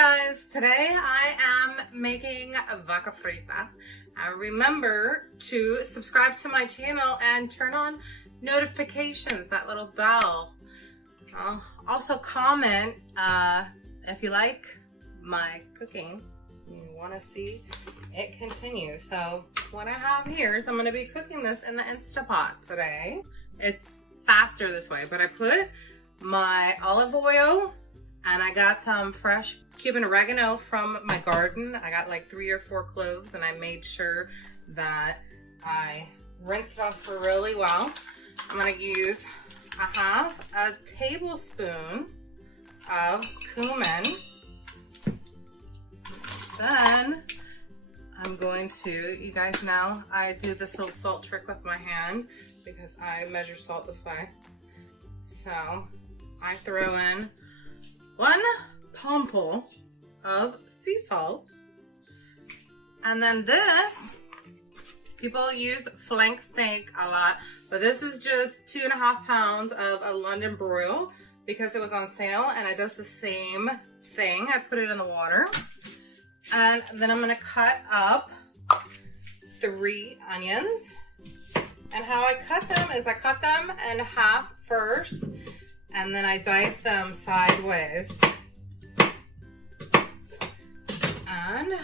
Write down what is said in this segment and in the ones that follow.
guys, today I am making a Vaca Frita. Remember to subscribe to my channel and turn on notifications, that little bell. Also comment if you like my cooking and you want to see it continue. So what I have here is I'm going to be cooking this in the Instapot today. It's faster this way, but I put my olive oil and I got some fresh Cuban oregano from my garden. I got like 3 or 4 cloves and I made sure that I rinsed it off really well. I'm gonna use a tablespoon of cumin. Then I'm going to, you guys know, I do this little salt trick with my hand because I measure salt this way. So I throw in 1 palmful of sea salt. And then this, people use flank steak a lot, but this is just 2.5 pounds of a London broil because it was on sale, and it does the same thing. I put it in the water. And then I'm gonna cut up 3 onions. And how I cut them is I cut them in half first, and then I dice them sideways. And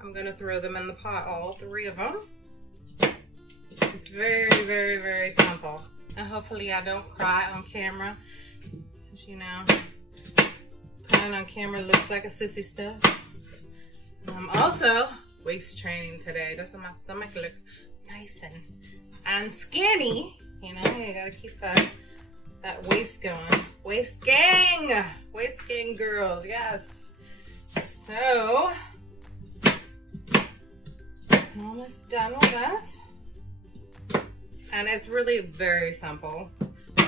I'm gonna throw them in the pot, all 3 of them. It's very, very, very simple. And hopefully I don't cry on camera. Because, you know, crying on camera looks like a sissy stuff. I'm also waist training today. Doesn't my stomach look nice and skinny? You know, you gotta keep that waist going. Waist gang! Waist gang girls, yes. So, I'm almost done with this. And it's really very simple.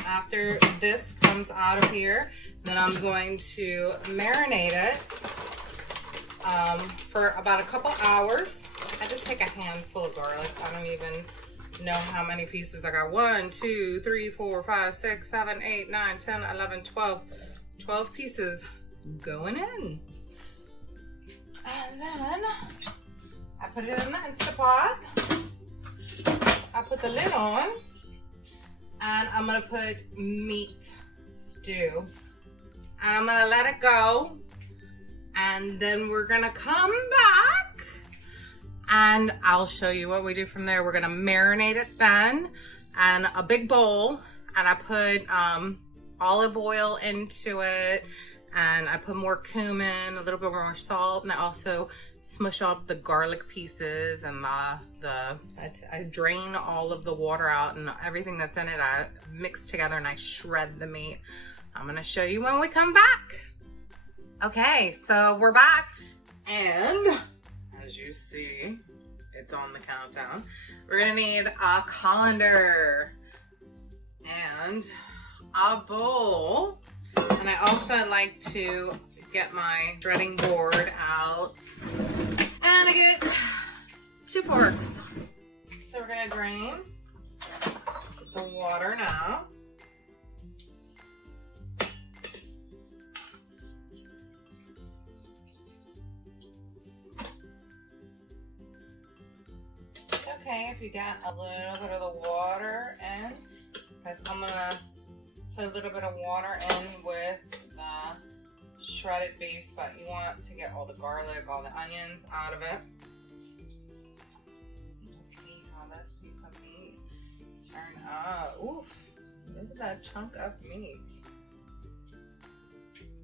After this comes out of here, then I'm going to marinate it for about a couple hours. I just take a handful of garlic. I don't even know how many pieces I got. 1, 2, 3, 4, 5, 6, 7, 8, 9, 10, 11, 12. 12 pieces going in. And then I put it in the Instapot. I put the lid on. And I'm gonna put meat stew. And I'm gonna let it go. And then we're gonna come back and I'll show you what we do from there. We're gonna marinate it then in a big bowl, and I put olive oil into it, and I put more cumin, a little bit more salt, and I also smush up the garlic pieces, and I drain all of the water out, and everything that's in it I mix together and I shred the meat. I'm gonna show you when we come back. Okay, so we're back, and as you see, it's on the countdown. We're gonna need a colander and a bowl. And I also like to get my shredding board out. And I get 2 forks. So we're gonna drain the water now. Okay, if you got a little bit of the water in, because I'm gonna put a little bit of water in with the shredded beef, but you want to get all the garlic, all the onions out of it. Let's see how this piece of meat turned out. Oof, look at that chunk of meat.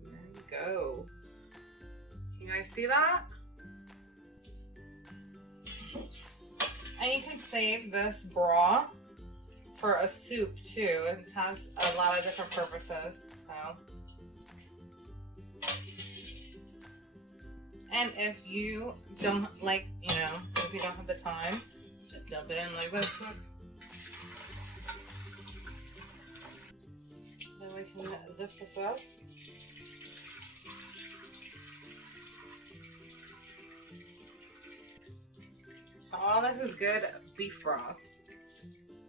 There you go. Can you guys see that? And you can save this broth for a soup too. It has a lot of different purposes. So, and if you don't like, you know, if you don't have the time, just dump it in like this. Look. Then we can lift this up. All this is good beef broth,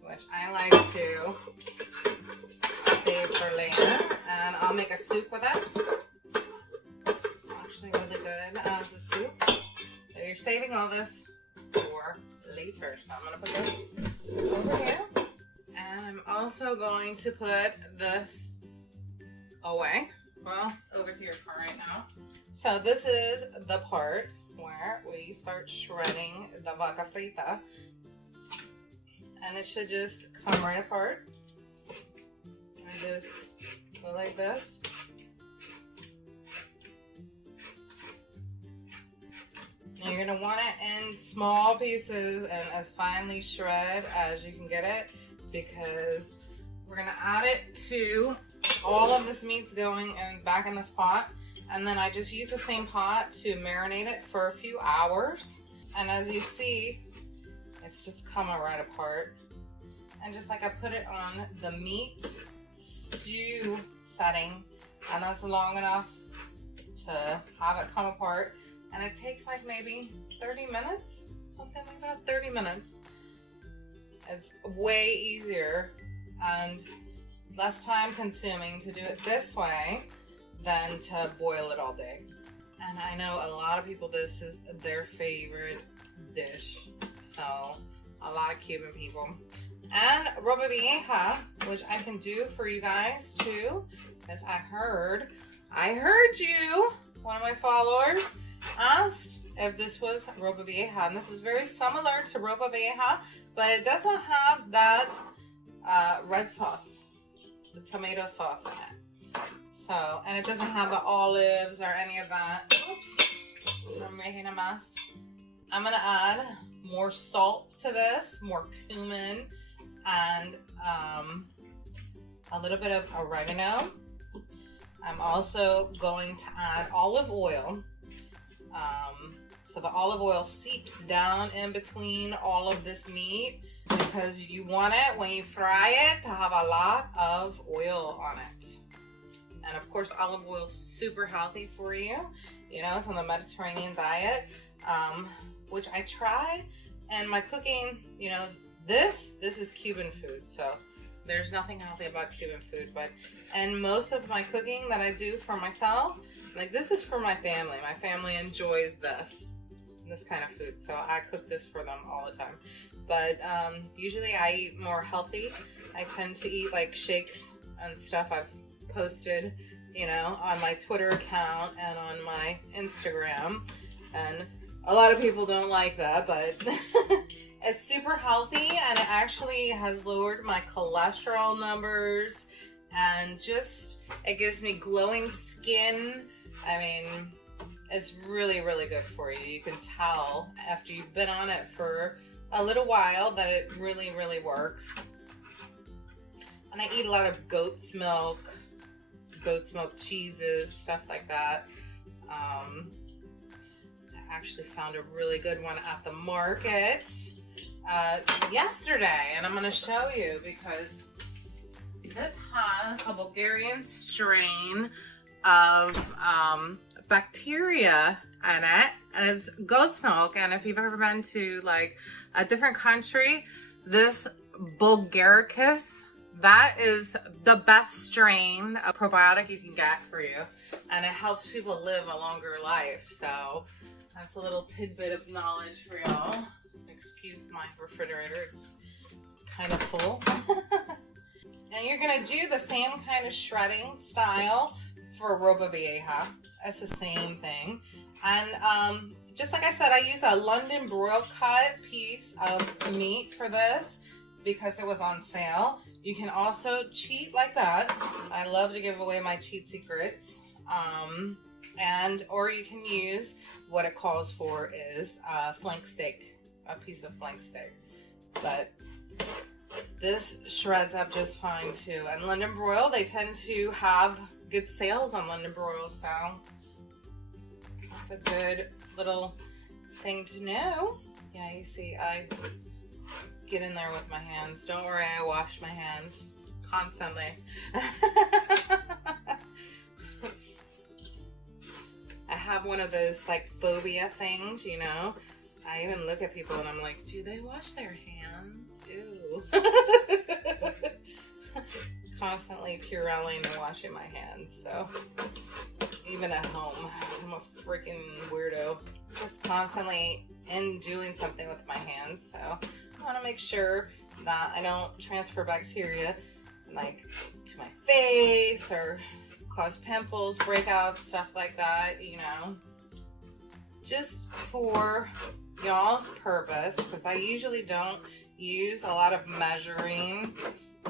which I like to save for later, and I'll make a soup with it. Actually really good. good as a soup. So you're saving all this for later. So I'm gonna put this over here. And I'm also going to put this away. Well, over here for right now. So this is the part where we start shredding the Vaca Frita. And it should just come right apart. And just go like this. And you're gonna want it in small pieces and as finely shred as you can get it, because we're gonna add it to all of this meat's going and back in this pot. And then I just use the same pot to marinate it for a few hours. And as you see, it's just coming right apart. And just like I put it on the meat stew setting, and that's long enough to have it come apart. And it takes like maybe 30 minutes, something like that. 30 minutes is way easier and less time consuming to do it this way than to boil it all day. And I know a lot of people, this is their favorite dish. So a lot of Cuban people. And ropa vieja, which I can do for you guys too, because I heard you, one of my followers, asked if this was ropa vieja. And this is very similar to ropa vieja, but it doesn't have that red sauce, the tomato sauce in it. So, and it doesn't have the olives or any of that. Oops, I'm making a mess. I'm gonna add more salt to this, more cumin, and a little bit of oregano. I'm also going to add olive oil. So the olive oil seeps down in between all of this meat, because you want it when you fry it to have a lot of oil on it. And of course, olive oil is super healthy for you. You know, it's on the Mediterranean diet, which I try. And my cooking, you know, this is Cuban food. So there's nothing healthy about Cuban food. And most of my cooking that I do for myself, like this is for my family. My family enjoys this kind of food. So I cook this for them all the time. But usually I eat more healthy. I tend to eat like shakes and stuff. I've posted, you know, on my Twitter account and on my Instagram, and a lot of people don't like that, but it's super healthy, and it actually has lowered my cholesterol numbers, and just it gives me glowing skin. I mean, it's really, really good for you. You can tell after you've been on it for a little while that it really, really works. And I eat a lot of goat's milk cheeses, stuff like that. I actually found a really good one at the market yesterday, and I'm going to show you, because this has a Bulgarian strain of bacteria in it, and it's goat's milk. And if you've ever been to like a different country, this Bulgaricus, that is the best strain of probiotic you can get for you, and it helps people live a longer life. So that's a little tidbit of knowledge for y'all. Excuse my refrigerator, it's kind of full. And you're gonna do the same kind of shredding style for ropa vieja. It's the same thing. And just like I said, I use a London broil cut piece of meat for this because it was on sale. You can also cheat like that. I love to give away my cheat secrets. Or you can use what it calls for is flank steak, a piece of flank steak. But this shreds up just fine too. And London broil, they tend to have good sales on London broil, so that's a good little thing to know. Yeah, you see, I get in there with my hands. Don't worry, I wash my hands constantly. I have one of those like phobia things, you know. I even look at people and I'm like, do they wash their hands? Ew. Constantly Purelling and washing my hands, so even at home. I'm a freaking weirdo. Just constantly doing something with my hands. So I want to make sure that I don't transfer bacteria like to my face or cause pimples, breakouts, stuff like that, you know. Just for y'all's purpose, because I usually don't use a lot of measuring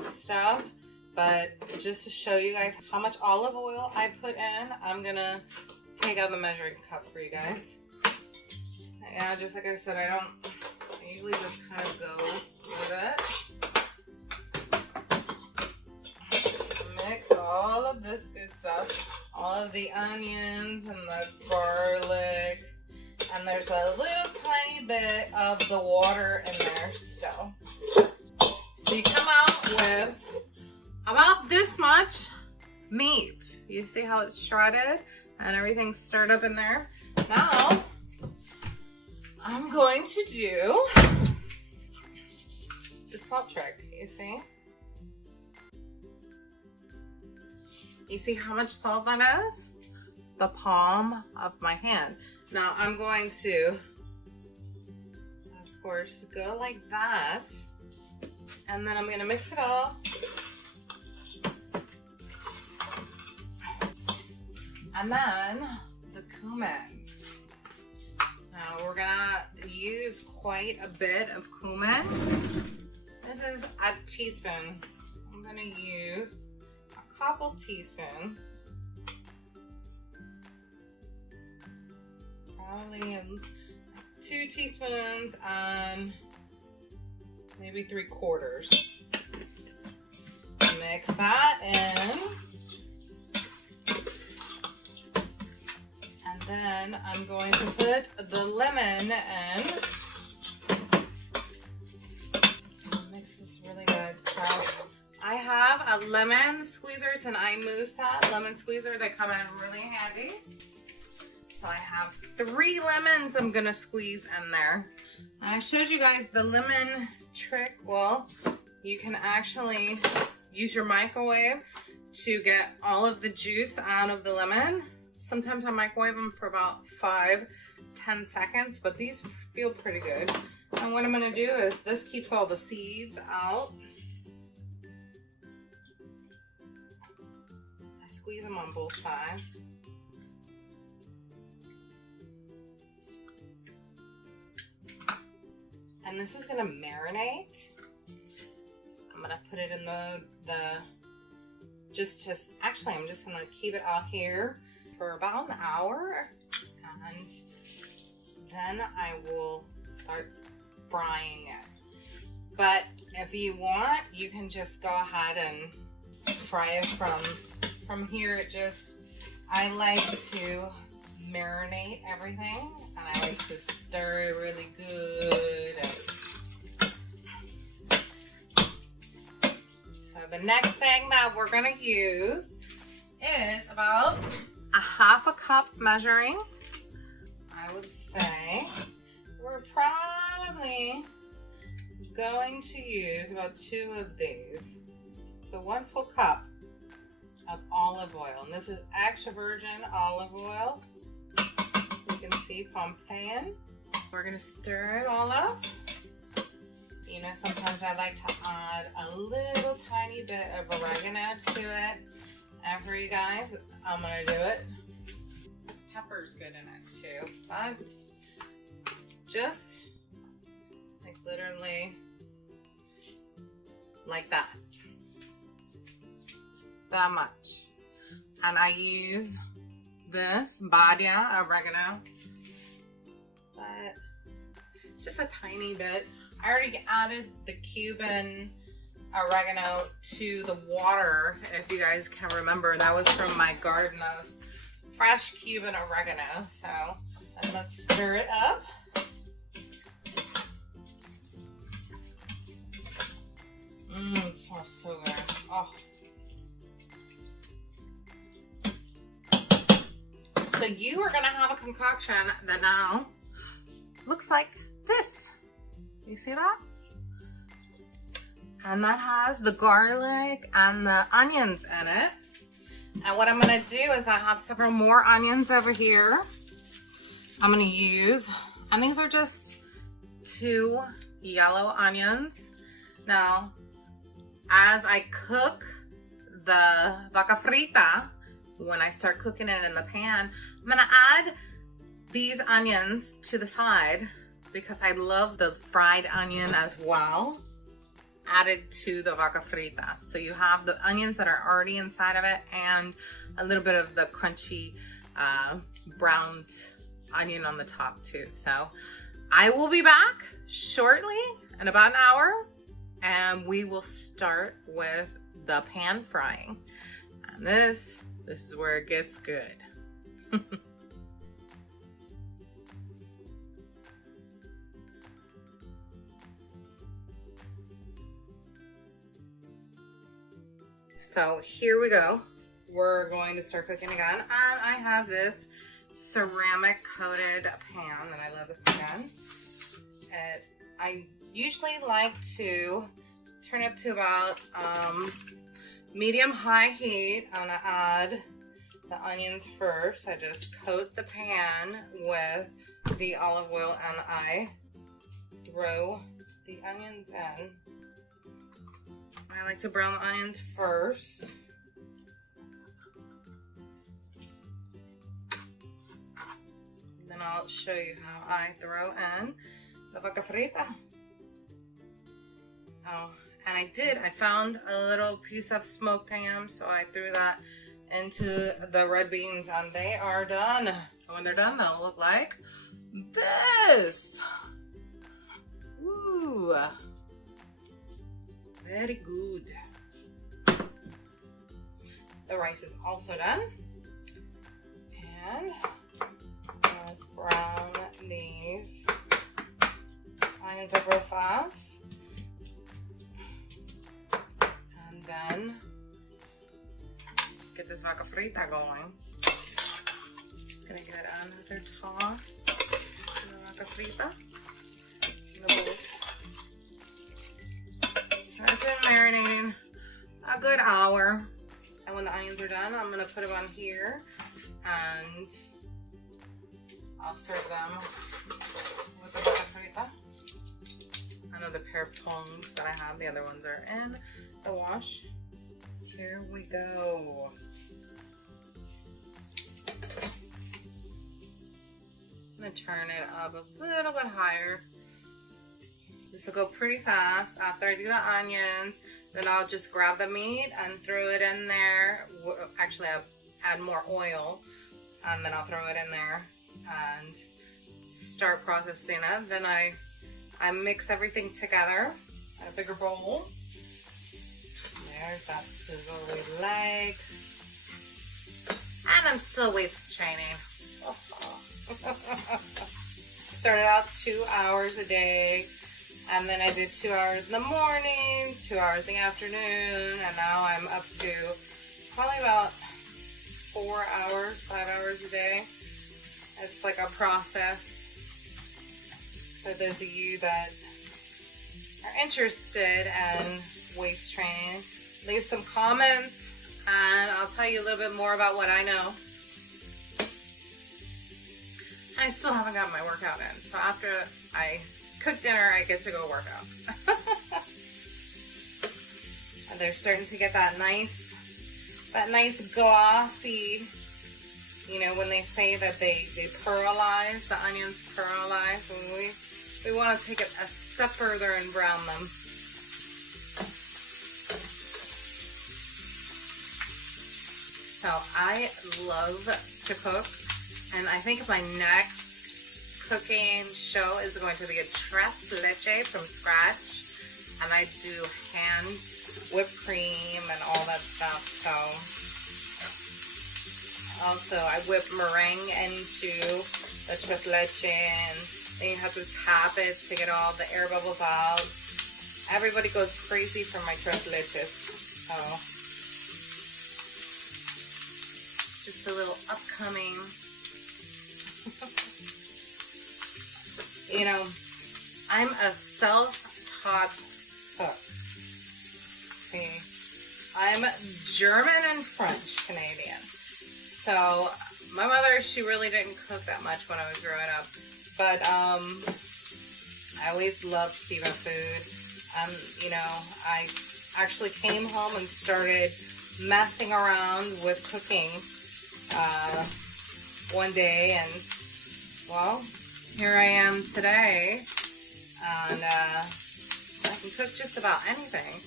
stuff, but just to show you guys how much olive oil I put in, I'm gonna take out the measuring cup for you guys. Yeah, just like I said, I usually just kind of go with it. Mix all of this good stuff, all of the onions and the garlic, and there's a little tiny bit of the water in there still. So you come out with about this much meat. You see how it's shredded and everything's stirred up in there? Now, I'm going to do the salt trick, you see? You see how much salt that is? The palm of my hand. Now I'm going to, of course, go like that. And then I'm gonna mix it all. And then the cumin. Now we're gonna use quite a bit of cumin. This is a teaspoon. I'm gonna use a couple teaspoons. Probably 2 teaspoons and maybe 3/4. Mix that in. And then I'm going to put the lemon in. Mix this really good. So I have a lemon squeezer. It's an Imusa lemon squeezer. They come in really handy. So I have 3 lemons I'm gonna squeeze in there. And I showed you guys the lemon trick. Well, you can actually use your microwave to get all of the juice out of the lemon. Sometimes I microwave them for about 5-10 seconds, but these feel pretty good. And what I'm gonna do is, this keeps all the seeds out. I squeeze them on both sides. And this is gonna marinate. I'm gonna put it in actually I'm just gonna keep it out here for about an hour. And then I will start frying it. But if you want, you can just go ahead and fry it from here. I like to marinate everything, and I like to stir it really good. So the next thing that we're gonna use is about a 1/2 cup measuring. I would say we're probably going to use about 2 of these. So 1 full cup of olive oil. And this is extra virgin olive oil. You can see Plaintains. We're gonna stir it all up. You know, sometimes I like to add a little tiny bit of oregano to it. And for you guys, I'm gonna do it. Pepper's good in it too, but just like literally like that. That much. And I use this Vaca oregano, but just a tiny bit. I already added the Cuban oregano to the water, if you guys can remember. That was from my garden. That was fresh Cuban oregano. So let's stir it up. It smells so good. Oh. So you are gonna have a concoction that now looks like this. You see that? And that has the garlic and the onions in it. And what I'm gonna do is I have several more onions over here. I'm gonna use, and these are just 2 yellow onions. Now, as I cook the Vaca Frita, when I start cooking it in the pan, I'm gonna add these onions to the side because I love the fried onion as well, added to the Vaca Frita. So you have the onions that are already inside of it and a little bit of the crunchy browned onion on the top too. So I will be back shortly in about an hour and we will start with the pan frying. And this is where it gets good. So here we go. We're going to start cooking again. And I have this ceramic coated pan that I love this pan. I usually like to turn it up to about medium-high heat. I'm gonna add the onions first. I just coat the pan with the olive oil and I throw the onions in. I like to brown the onions first. Then I'll show you how I throw in the Vaca Frita. Oh, and I found a little piece of smoked ham, so I threw that into the red beans and they are done. And when they're done, they'll look like this. Ooh. Very good. The rice is also done. And let's brown these onions up real fast. And then get this Vaca Frita going. Just gonna get another toss of the Vaca Frita in the bowl. So it's been marinating a good hour. And when the onions are done, I'm gonna put them on here and I'll serve them with the Vaca Frita. Another pair of tongs that I have. The other ones are in the wash. Here we go. I'm gonna turn it up a little bit higher. This will go pretty fast. After I do the onions, then I'll just grab the meat and throw it in there. Actually, I'll add more oil and then I'll throw it in there and start processing it. Then I mix everything together in a bigger bowl. There's that sizzle we like. And I'm still waist training. Started out 2 hours a day. And then I did 2 hours in the morning, 2 hours in the afternoon, and now I'm up to probably about 4 hours, 5 hours a day. It's like a process. For those of you that are interested in waist training, leave some comments and I'll tell you a little bit more about what I know. I still haven't gotten my workout in, so after I cook dinner, I get to go work out. And they're starting to get that nice glossy, you know, when they say that they pearlize, the onions pearlize, and we want to take it a step further and brown them. So I love to cook, and I think my next cooking show is going to be a tres leche from scratch, and I do hand whipped cream and all that stuff. So also I whip meringue into the tres leche, and then you have to tap it to get all the air bubbles out. Everybody goes crazy for my tres leches. So just a little upcoming. You know, I'm a self-taught cook. See, I'm German and French Canadian. So my mother, she really didn't cook that much when I was growing up. But I always loved Cuban food. You know, I actually came home and started messing around with cooking one day, and well, here I am today, and I can cook just about anything,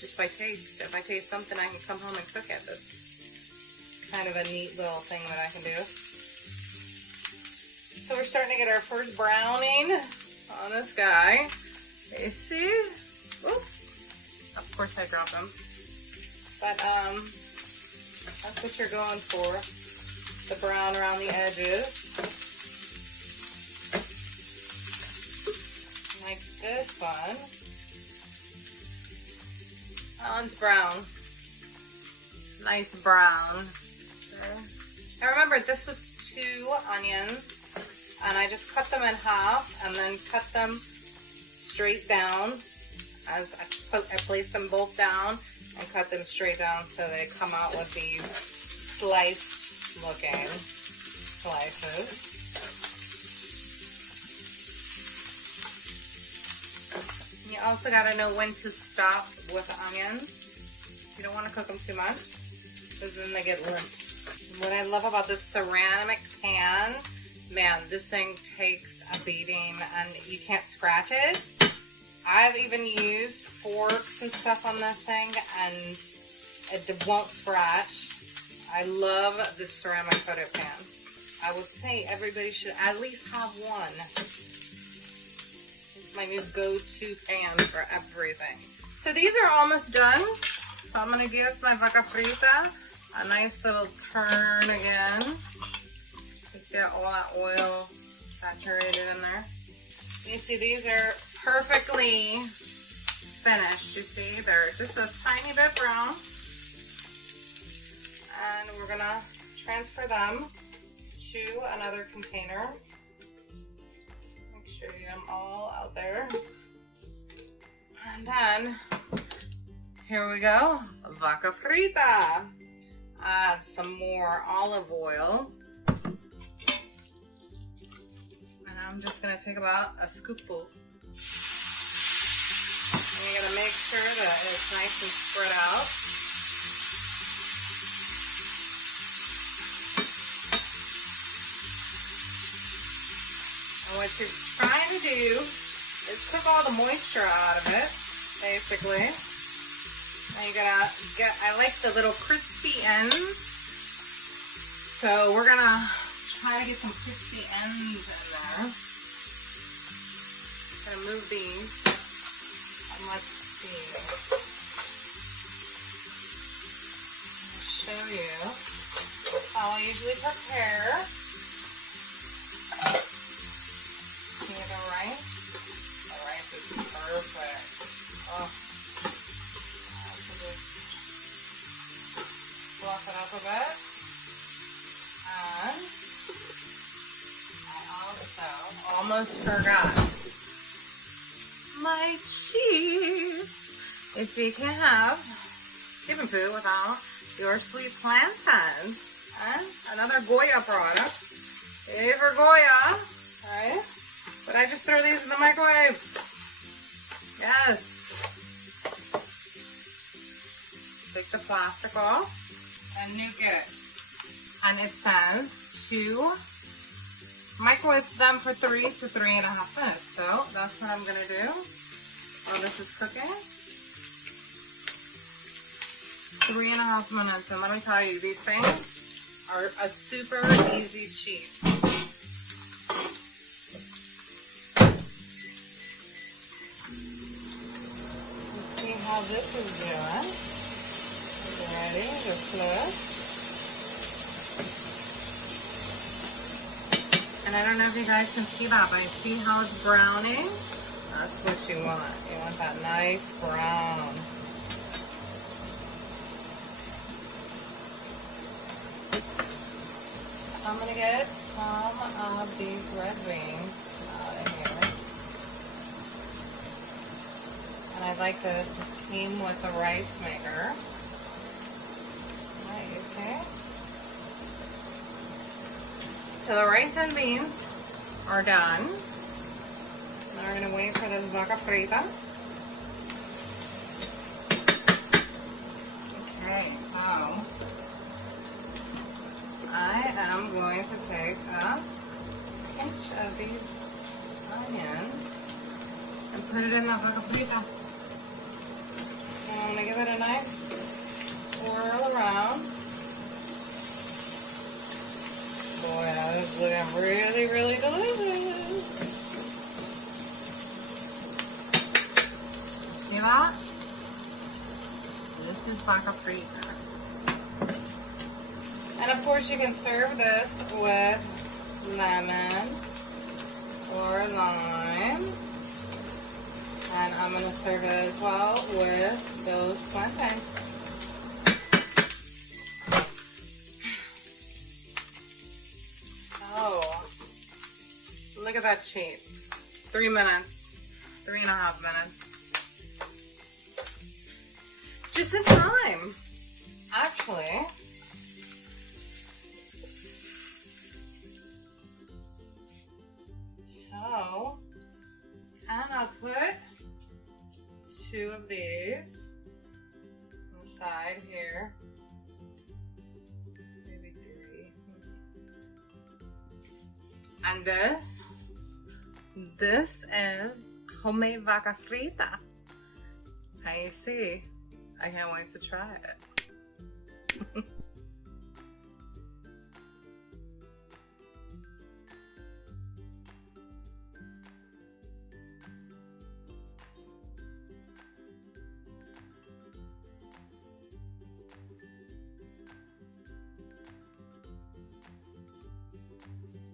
just by taste. If I taste something, I can come home and cook it. That's kind of a neat little thing that I can do. So we're starting to get our first browning on this guy. You see? Oop. Of course I dropped them. But that's what you're going for. The brown around the edges. Like this one. That one's brown. Nice brown. I remember this was 2 onions, and I just cut them in half and then cut them straight down as I placed them both down and cut them straight down so they come out with these sliced looking slices. You also got to know when to stop with onions. You don't want to cook them too much because then they get limp. What I love about this ceramic pan, man, this thing takes a beating and you can't scratch it. I've even used forks and stuff on this thing and it won't scratch. I love this ceramic coated pan. I would say everybody should at least have one. It's my new go-to pan for everything. So these are almost done. So I'm gonna give my Vaca Frita a nice little turn again to get all that oil saturated in there. You see, these are perfectly finished. You see, they're just a tiny bit brown. And we're gonna transfer them to another container. Make sure you get them all out there. And then, here we go, Vaca Frita. Add some more olive oil. And I'm just gonna take about a scoopful. And you gotta make sure that it's nice and spread out. And what you're trying to do is cook all the moisture out of it, basically. And you gotta get, I like the little crispy ends. So we're gonna try to get some crispy ends in there. Gonna move these. And let's see. I'll show you how I usually prepare. See the rice? The rice is perfect. Oh. Fluff it up a bit. And I also almost forgot my cheese. You see, you can't have Cuban food without your sweet plantains. And another Goya product. Yay for Goya. Right? But I just throw these in the microwave. Yes. Take the plastic off and nuke it. And it says to microwave them for 3 to 3.5 minutes. So that's what I'm gonna do while this is cooking. 3.5 minutes. And let me tell you, these things are a super easy cheese. Let's see how this is doing. Ready to flip. And I don't know if you guys can see that, but you see how it's browning? That's what you want. You want that nice brown. I'm going to get some of these red beans out of here. And I like this. This came with the rice maker. You see? So the rice and beans are done. Now we're gonna wait for this Vaca Frita. Okay, so I am going to take a pinch of these onions and put it in the Vaca Frita. And I'm gonna give it a nice swirl around. Boy, this is looking really, really delicious. See that? This is Vaca Frita. And of course you can serve this with lemon or lime. And I'm going to serve it as well with those plantains. Oh, look at that cheap. 3 minutes, 3.5 minutes. Just in time, actually. So, and I'll put 2 of these on the side here. Maybe 3. And this is homemade Vaca Frita. How you see? I can't wait to try it.